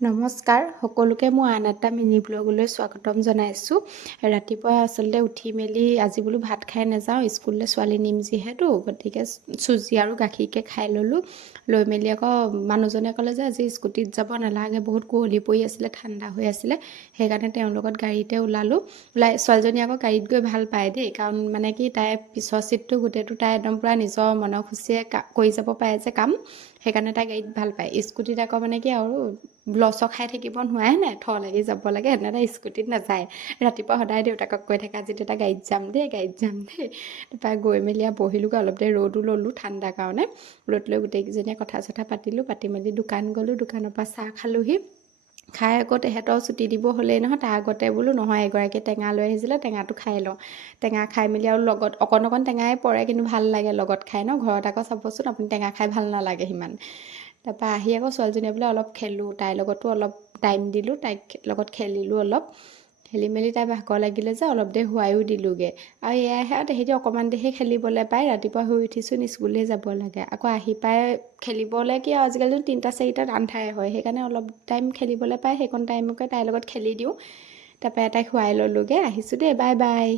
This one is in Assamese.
নমস্কাৰ সকলোকে মই আন এটা মিনি ব্লগলৈ স্বাগতম জনাইছোঁ। ৰাতিপুৱা আচলতে উঠি মেলি আজি বোলো ভাত খাই নাযাওঁ, স্কুললৈ ছোৱালী নিম যিহেতু, গতিকে চুজি আৰু গাখীৰকে খাই ল'লোঁ। লৈ মেলি আকৌ মানুহজনে ক'লে যে আজি স্কুটিত যাব নালাগে, বহুত কুঁৱলী পৰি আছিলে, ঠাণ্ডা হৈ আছিলে, সেইকাৰণে তেওঁৰ লগত গাড়ীতে ওলালোঁ। ছোৱালীজনী আকৌ গাড়ীত গৈ ভাল পায় দেই, কাৰণ মানে কি তাই পিছৰ চিটটো গোটেইটো তাই একদম পূৰা নিজৰ মনৰ খুচিয়ে কৰি যাব পাৰে যে কাম, সেইকাৰণে তাই গাড়ীত ভাল পায়। স্কুটিত আকৌ মানে কি আৰু লচৰ খাই থাকিব নোৱাৰে নে, থ লাগি যাব লাগে, সেনেকৈ স্কুটিত নাযায়। ৰাতিপুৱা সদায় দেউতাকক কৈ থাকে আজি দেউতা গাড়ীত যাম দেই, গাড়ীত যাম দেই। তাৰপৰা গৈ মেলি আৰু বহিলোগৈ, অলপ দেৰি ৰ'দো ল'লোঁ ঠাণ্ডাৰ কাৰণে। ৰ'দ লৈ গোটেইকেইজনীয়ে কথা চথা পাতিলোঁ, পাতি মেলি দোকান গ'লোঁ, দোকানৰ পৰা চাহ খালোঁহি। খাই আকৌ তেহেঁতৰ ছুটি দিব হ'লেই নহয়, তাৰ আগতে বোলো নহয় এগৰাকী টেঙা লৈ আহিছিলে, টেঙাটো খাই লওঁ। টেঙা খাই মেলি আৰু লগত অকণ অকণ টেঙাই পৰে, কিন্তু ভাল লাগে লগত খাই ন। ঘৰত আকৌ চাবচোন আপুনি টেঙা খাই ভাল নালাগে সিমান। তাৰপৰা আহি আকৌ ছোৱালীজনীয়ে বোলে অলপ খেলোঁ, তাইৰ লগতো অলপ টাইম দিলোঁ, তাইৰ লগত খেলিলোঁ অলপ। খেলি মেলি তাই ভাগৰ লাগিলে যে অলপ দেৰি শুৱাইও দিলোঁগৈ। আৰু এয়াহে আৰু তেহেঁতি অকণমান দেৰি খেলিবলৈ পায়, ৰাতিপুৱা শুই উঠিছোঁ স্কুললৈ যাব লাগে, আকৌ আহি পাই খেলিবলৈ কি আৰু আজিকালি 3টা-4টাত আন্ধাৰে হয়, সেইকাৰণে অলপ টাইম খেলিবলৈ পায়, সেইকণ টাইমকে তাইৰ লগত খেলি দিওঁ। তাৰপৰা তাইক শুৱাই ল'লোঁগৈ, আহিছোঁ দেই, বাই বাই।